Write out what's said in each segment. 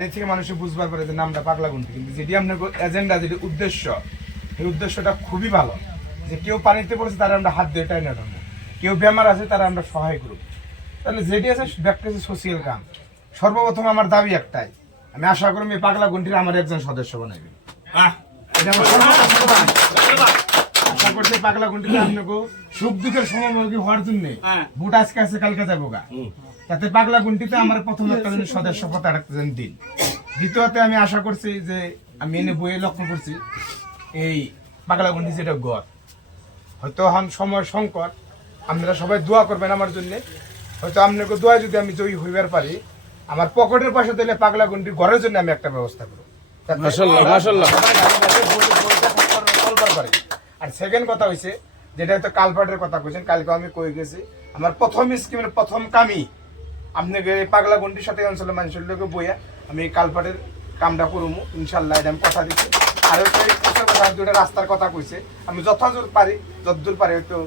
থেকে মানুষের বুঝবার পারে যে নামটা পাগলা গুন্টি, কিন্তু যেটি আপনার এজেন্ডা, যেটি উদ্দেশ্য, এই উদ্দেশ্যটা খুবই ভালো। যে কেউ পানিতে পড়েছে তারা আমরা হাত দিয়ে টাইনা ধরবো, কেউ বেমার আছে তারা আমরা সহায় করব। তাহলে যেটি আছে ব্যক্তি সোশিয়াল কাম। সর্বপ্রথম আমার দাবি একটাই, আমি আশা করি এই পাগলা গুন্টির আমার একজন সদস্য বানাইবেন। এটা আমার সর্বপ্রথম দাবি। আশা করছি পাগলা গুন্টিতে আপনাকে সুখ দুঃখের সমমুখী হওয়ার জন্য ভোট আজকে আছে কালকে যাবো গা, তাতে পাগলা গুন্টিতে আমার প্রথম একটা সদস্য পদে রাখতেছেন দিন। দ্বিতীয়ত আমি আশা করছি যে আমি এনে বইয়ে লক্ষ্য করছি এই পাগলা গুন্টি যেটা গড়, হয়তো হন সময় সংকট, আপনারা সবাই দোয়া করবেন আমার জন্য। হয়তো আপনাকে দোয়া যদি আমি জয়ী হইবার পারি, আমার পকেটের পয়সা দিলে পাগলা গুন্টি ঘরের জন্য আমি একটা ব্যবস্থা করবো। মাশাআল্লাহ মাশাআল্লাহ। আর সেকেন্ড কথা হইছে, যেটা হয়তো কালপাটের কথা কইছেন, কালকে আমি কই গেছি আমার প্রথম স্কিমের প্রথম কামই আপনাকে পাগলা গুন্টির সাথে অঞ্চলের মানুষের লোকে বইয়া আমি কালপাটের কামটা করবো ইনশাল্লাহ, এটা আমি কথা দিচ্ছি। আর দুটা রাস্তার কথা কইছে, আমি যথাযথ পারি যতদূর পারি, হয়তো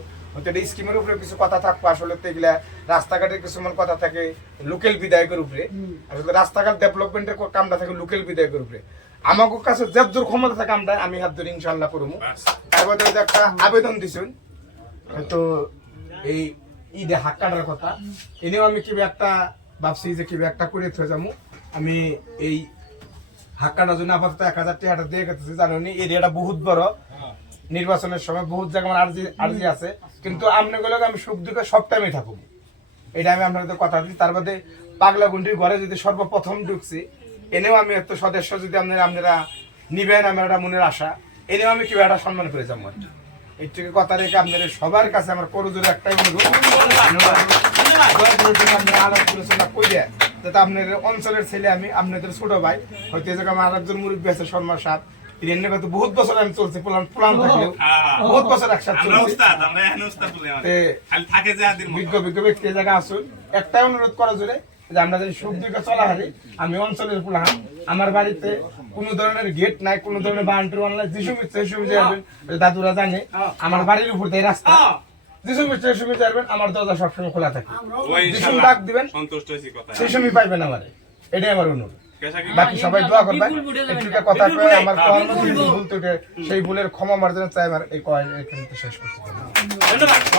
এটা স্কিমের উপরে কিছু কথা থাকবো, আসলে তো এগুলা রাস্তাঘাটের কিছুমান কথা থাকে লোকাল বিধায়কের উপরে, আসলে রাস্তাঘাট ডেভেলপমেন্টের কামটা থাকে লোকাল বিধায়কের উপরে। আমাকে কাছে যতদূর ক্ষমতা থাকে আমি হাত ধরে ইনশাল্লাহ করবো। তারপর একটা আবেদন দিছুন হয়তো এই ঈদে হাক কাটার কথা, এনেও আমি কিভাবে একটা ভাবছি যে কিভাবে একটা করে থয়ে যাবো। আমি এই হাক কাটার জন্য আপাতত 1000 টাকা দিয়ে গেতেছি, জানি এরিয়াটা বহুত বড়, নির্বাচনের সময় বহুত জায়গায় আমার আর্জি আছে, কিন্তু আপনাগুলোকে আমি সুখ দুঃখে সব টাইমে থাকবো, এটা আমি আপনাদের কথা দিচ্ছি। তার বাদে পাগলা গুন্টির ঘরে যদি সর্বপ্রথম ঢুকছি, এনেও আমি একটা সদস্য যদি আপনারা নিবেন, আমার একটা মনের আশা, এনেও আমি কিভাবে একটা সম্মান করে যাবো। এইটুকু কথা রেখে আপনাদের সবার কাছে আমার করজোরে একটাই অনুরোধ, আলোচনা করে যাতে আপনার অঞ্চলের ছেলে, আমি আপনাদের ছোট ভাই, হয়তো এই জায়গায় আমার আরেকজন মুরব্বী আছে শর্মা সাহ, বহুত বছর আমি চলছি, প্লান থাকলেও বহুত বছর একসাথে বিজ্ঞ ব্যক্তি জায়গা আসুন। একটাই অনুরোধ করা জোরে যে আমরা যদি সুখ দুঃখে চলা হারি, আমি অঞ্চলের প্লান, আমার বাড়িতে কোন ধরনের গেট নাই, কোন ধরনের বাউন্ডারি নাই, যে সুবিধা সেই সুবিধা যাবেন, দাদুরা জানে আমার বাড়ির উপর দিয়ে রাস্তা, যে সুবিধা সেই সুবিধা যাবেন, আমার দরজা সবসময় খোলা থাকে, ডাক দিবেন সেই সময় পাইবেন আমার, এটাই আমার অনুরোধ। বাকি সবাই দোয়া করবেন। কথা কয়ে আমার ভুল ত্রুটি, সেই ভুলের ক্ষমা মার্জনা চাই, আমার এই শেষ করতে।